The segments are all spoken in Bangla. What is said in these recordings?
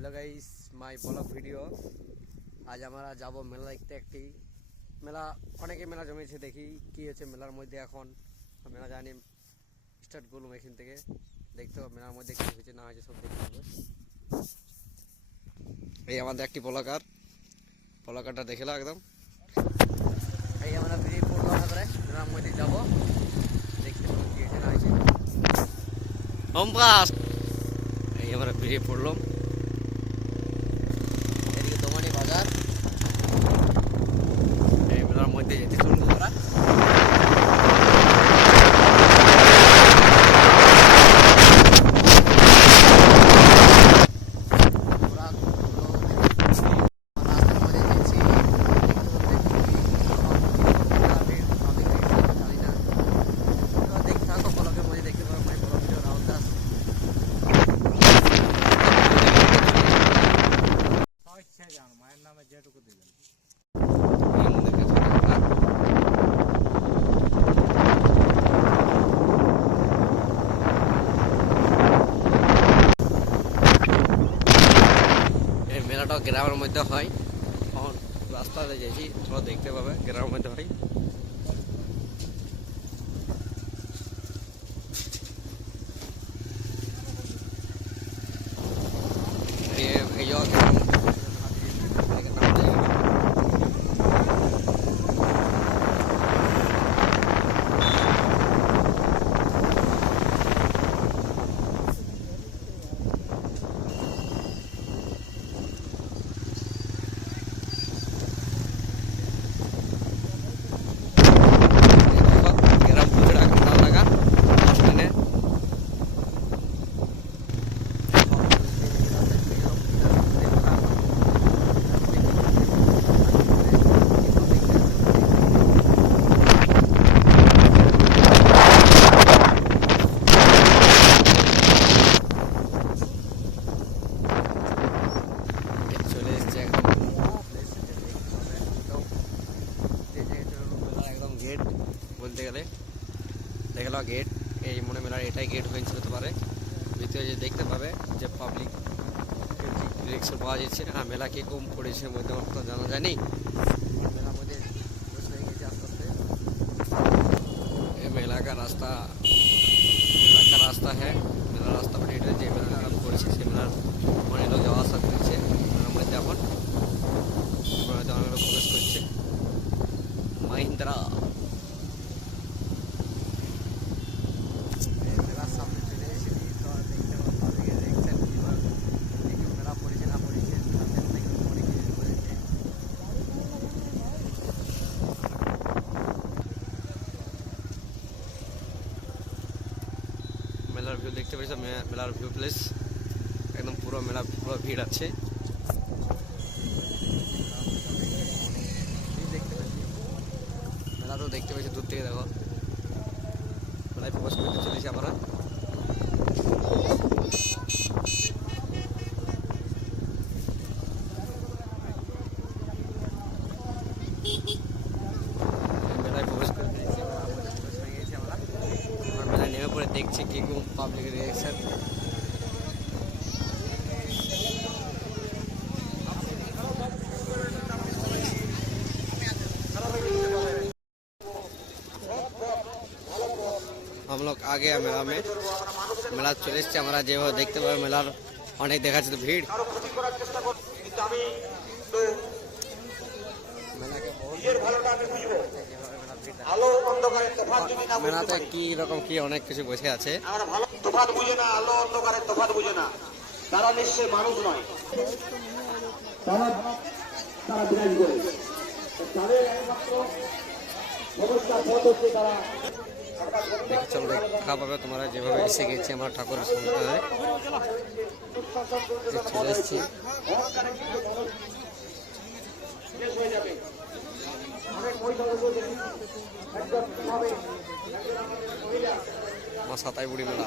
Hello guys, my blog video. আজ আমরা যাব মেলা দেখতে। একটি মেলা, অনেকে মেলা জমেছে, দেখি কি হচ্ছে মেলার মধ্যে। এখন মেলা জানি স্টার্ট করলাম এখান থেকে, দেখতে হবে মেলার মধ্যে কি হয়েছে না হয়েছে সব দেখতে হবে। এই আমাদের একটি পলাকারটা দেখলাম একদম। এই আমরা বেরিয়ে পড়লাম, এবারে মেলার মধ্যে যাবো, দেখতে পাবো কি হয়েছে না হয়েছে। এই আমরা বেরিয়ে পড়লাম, এদিকে দোমানি বাজার। এই মেলার মধ্যে যেতে চলবো আমরা। মায়ের নামে যেটুকু দিবেন। এই মেলাটা গ্রামের মধ্যে হয়, এখন রাস্তাতে যাচ্ছি, তোমরা দেখতে পাবে গ্রামের মধ্যে হয়। গেট বলতে গেলে দেখলো গেট, এই মনে মেলার এটাই গেট হয়েছে হতে পারে। ভিতরে যে দেখতে পাবে যে পাবলিক রিক্সা পাওয়া যাচ্ছে। আর মেলা কি কম পড়েছে মধ্যে তো জানা যায়নি। মেলার মধ্যে হয়ে গেছে আস্তে আস্তে। মেলা কা রাস্তা হ্যাঁ, মেলা রাস্তা মানে এটা যে মেলা পড়েছে সে মেলার অনেক লোক যাওয়া আসা করছে। মেলার মধ্যে এখন অনেক লোক প্রবেশ করছে। মাহিন্দ্রা মেলার ভিউ দেখতে পাচ্ছি, মেলার ভিউ প্লেস একদম পুরো মেলা, পুরো ভিড় আছে। মেলা তো দেখতে পাচ্ছি দূর থেকে, দেখো মেলায় প্রবেশ করতে চলেছি আমরা। মেলায় প্রবেশ করে দিয়েছি, আমরা মেলায় নেমে পড়ে দেখছি কি পাবলিক রিয়াকশন। हम लोग आ गया मेला में, मेला चले एসেছি আমরা। যেভাবে দেখতে পাবে মেলার অনেক দেখাচ্ছে তো ভিড়। মেলাতে কি রকম কি অনেক কিছু বসে আছে। তফাৎ বুঝে না, আলো অন্ধকারের তফাৎ বুঝে না, তারা নিশ্চয় মানুষ নয়, তারা বিরাজ করে। তাদের একমাত্র নমস্কার পথ হচ্ছে তারা। চলো দেখা পাবে তোমরা যেভাবে এসে গেছি আমরা ঠাকুরের সামনে চলে এসেছি। মা সাতাই বুড়ি মেলা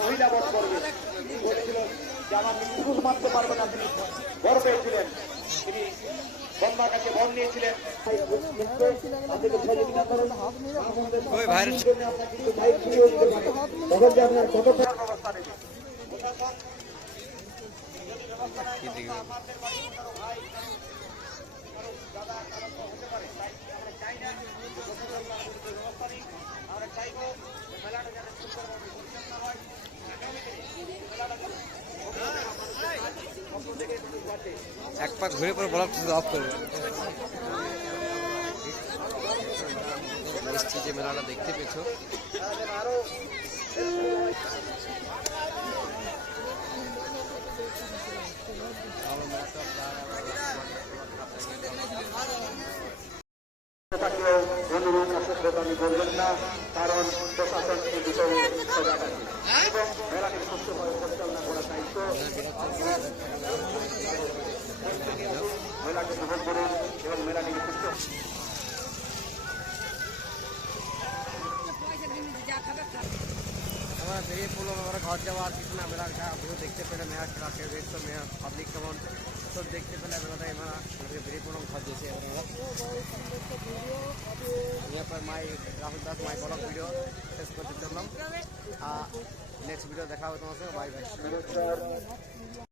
মহিলা বধ করবে বলেছিলেন যে আমাকে পুরুষ মারতে পারবে না। তিনি বর পেয়েছিলেন, তিনি ব্রহ্মার কাছে বর নিয়েছিলেন। প্রশাসন যদি ব্যবস্থা নেয় কি দেখবে আমাদের বাড়ির কারো ভাই কারো দাদা কারো তো হতে পারে, তাই আমরা চাই না যে প্রশাসন তার বিরুদ্ধে ব্যবস্থা নিক। আমরা চাইবো যে মেলাটা যাতে সুন্দরভাবে পরিচালনা হয়, আগামী দিনে মেলাটা যেন স্বপ্ন থেকে মানুষ বাঁচে। এক পাক ঘুরে পরে ব্লগ অফ করবে। এসছি যে মেলাটা দেখতে পেয়েছো, তারা যেন আরো তাকেও অনুরোধ আমি করবেন না, কারণ প্রশাসন এই বিষয়ে সজাগ আছে এবং মেলাকে সুস্থভাবে পরিচালনা করার দায়িত্ব মেলাকে গ্রহণ করুন এবং মেলাটিকে সুস্থ আমরা বেরিয়ে পড়লাম, আমরা ঘর যাওয়া আর কিছু না। মেলার ভিউ দেখতে পেলে মেলা খেলাকে বেশ তো মেলা পাবলিক কেমন সব দেখতে পেলে মেলাটা মেলা বেরিয়ে পড়লাম ঘর যেছে। यहाँ पर माई राहुल दास माई ब्लॉग वीडियो शेष करते चललाम। नेक्स्ट वीडियो देखा हो तुम्हारे, बाय बाय।